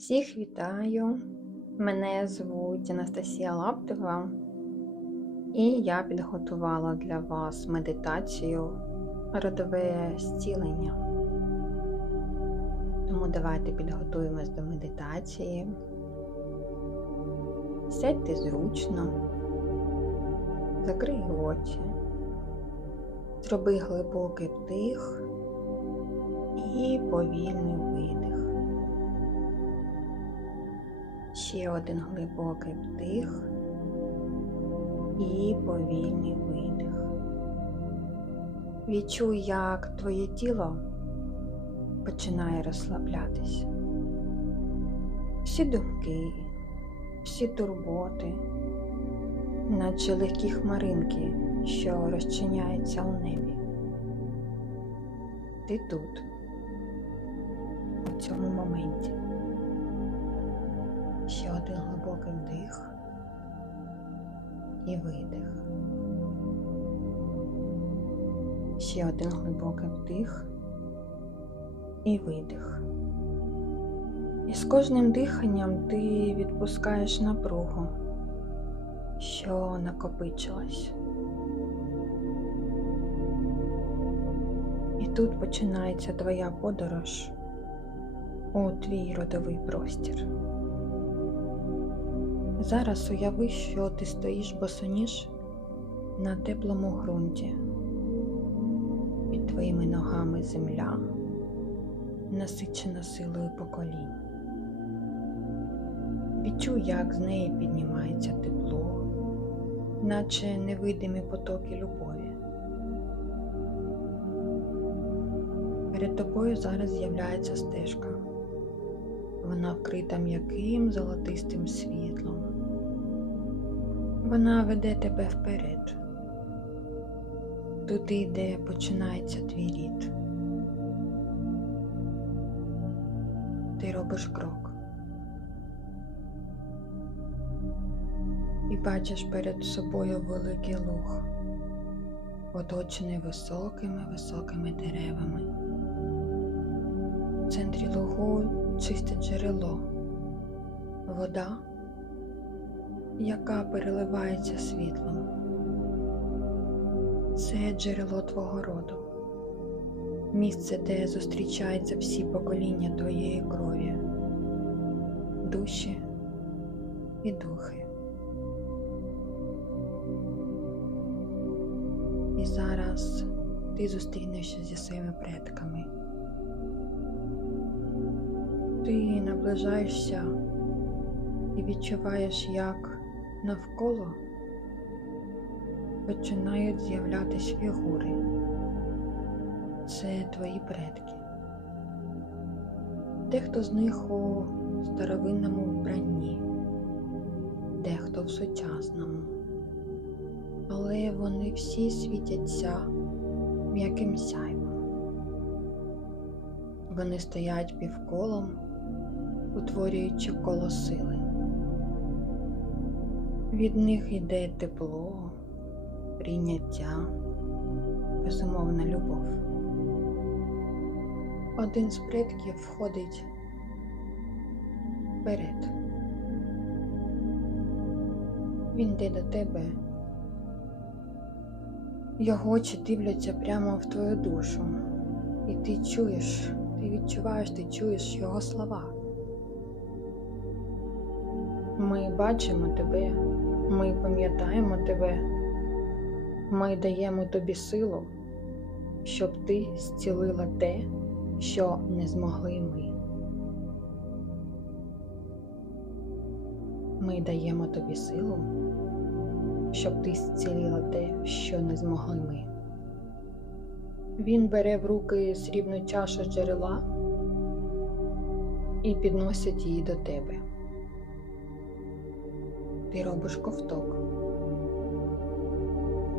Всіх вітаю! Мене звуть Анастасія Лаптева, і я підготувала для вас медитацію родове зцілення. Тому давайте підготуємось до медитації. Сядьте зручно, закрий очі, зроби глибокий вдих і повільний видих. Ще один глибокий вдих і повільний видих. Відчуй, як твоє тіло починає розслаблятися. Всі думки, всі турботи, наче легкі хмаринки, що розчиняються у небі. Ти тут, у цьому моменті. Ще один глибокий вдих і видих. Ще один глибокий вдих і видих. І з кожним диханням ти відпускаєш напругу, що накопичилась. І тут починається твоя подорож у твій родовий простір. Зараз уяви, що ти стоїш босоніж на теплому ґрунті. Під твоїми ногами земля, насичена силою поколінь. Відчуй, як з неї піднімається тепло, наче невидимі потоки любові. Перед тобою зараз з'являється стежка. Вона вкрита м'яким золотистим світлом. Вона веде тебе вперед, туди, де починається твій рід. Ти робиш крок і бачиш перед собою великий луг, оточений високими високими деревами. В центрі лугу чисте джерело, вода, яка переливається світлом. Це джерело твого роду, місце, де зустрічаються всі покоління твоєї крові, душі і духи. І зараз ти зустрінешся зі своїми предками. Ти наближаєшся і відчуваєш, як навколо починають з'являтися фігури. Це твої предки. Дехто з них у старовинному вбранні, дехто в сучасному, але вони всі світяться м'яким сяйвом. Вони стоять півколом утворюючи коло сили. Від них йде тепло, прийняття, безумовна любов. Один з предків входить вперед. Він йде до тебе, його очі дивляться прямо в твою душу, і ти чуєш, ти відчуваєш, ти чуєш його слова. Ми бачимо тебе, ми пам'ятаємо тебе, ми даємо тобі силу, щоб ти зцілила те, що не змогли ми. Ми даємо тобі силу, щоб ти зцілила те, що не змогли ми. Він бере в руки срібну чашу джерела і підносить її до тебе. Ти робиш ковток.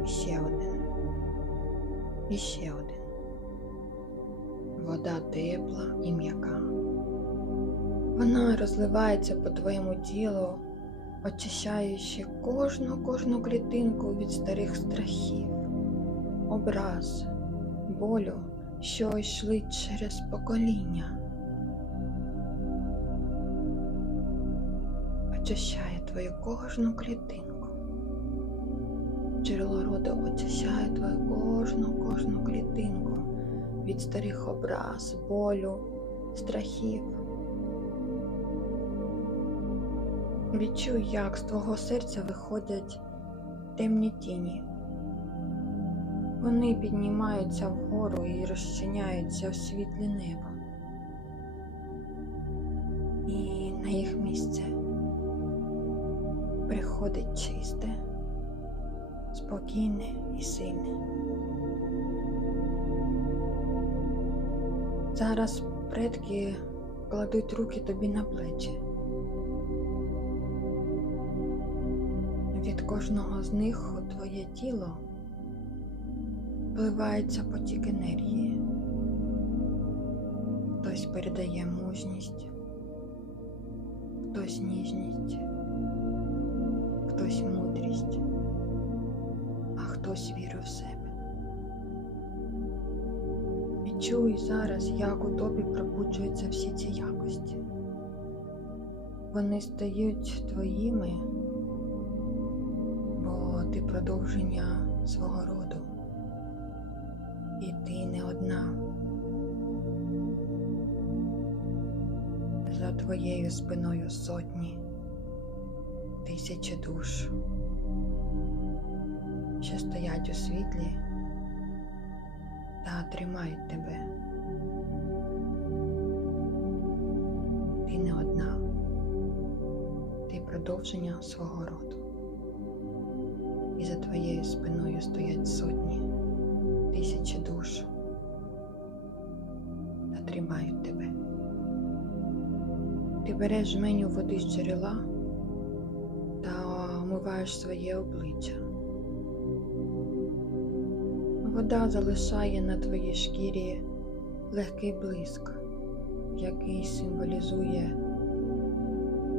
Ще один. І ще один. Вода тепла і м'яка. Вона розливається по твоєму тілу, очищаючи кожну кожну клітинку від старих страхів, образ, болю, що йшли через покоління. Очищає твою кожну клітинку. Джерело роду очищає твою кожну кожну клітинку від старих образ, болю, страхів. Відчуй, як з твого серця виходять темні тіні. Вони піднімаються вгору і розчиняються в світлі неба. І на їх місце приходить чисте, спокійне і сильне. Зараз предки кладуть руки тобі на плечі. Від кожного з них у твоє тіло вливається потік енергії. Хтось передає мужність, хтось ніжність, хтось мудрість, а хтось віру в себе. Відчуй зараз, як у тобі пробуджуються всі ці якості. Вони стають твоїми, бо ти продовження свого роду. І ти не одна. За твоєю спиною сотні, тисячі душ, що стоять у світлі та тримають тебе. Ти не одна, ти продовження свого роду. І за твоєю спиною стоять сотні, тисячі душ та тримають тебе. Ти береш жменю води з джерела омиваєш своє обличчя. Вода залишає на твоїй шкірі легкий блиск, який символізує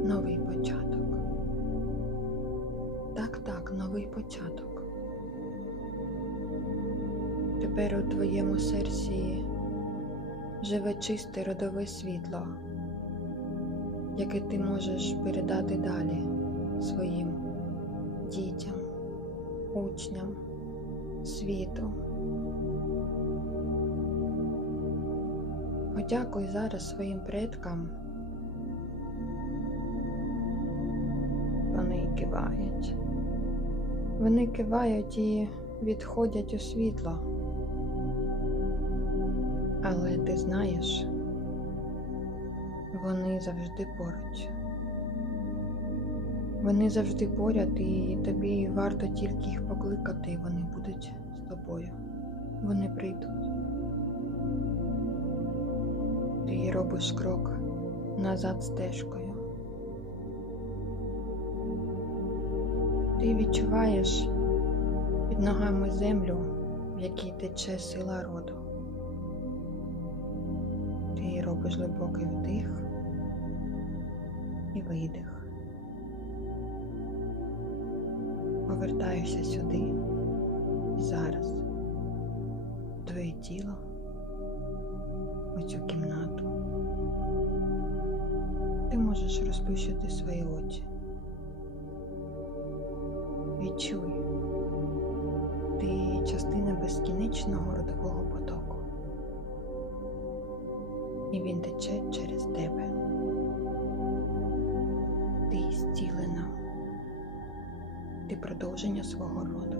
новий початок. Так, так, новий початок. Тепер у твоєму серці живе чисте родове світло, яке ти можеш передати далі своїм дітям, учням світу. Подякуй зараз своїм предкам. Вони кивають. Вони кивають і відходять у світло. Але ти знаєш, вони завжди поруч. Вони завжди поряд, і тобі варто тільки їх покликати, і вони будуть з тобою. Вони прийдуть. Ти робиш крок назад стежкою. Ти відчуваєш під ногами землю, в якій тече сила роду. Ти робиш глибокий вдих і видих. Повертаюся сюди зараз твоє тіло, у цю кімнату. Ти можеш розплющити свої очі. Відчуй, ти частина безкінечного родового потоку. І він тече через тебе. Ти зцілена ти продовження свого роду.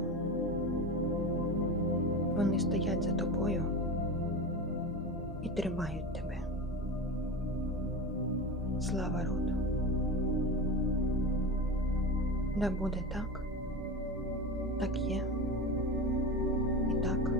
Вони стоять за тобою і тримають тебе. Слава роду. Да буде так, так є і так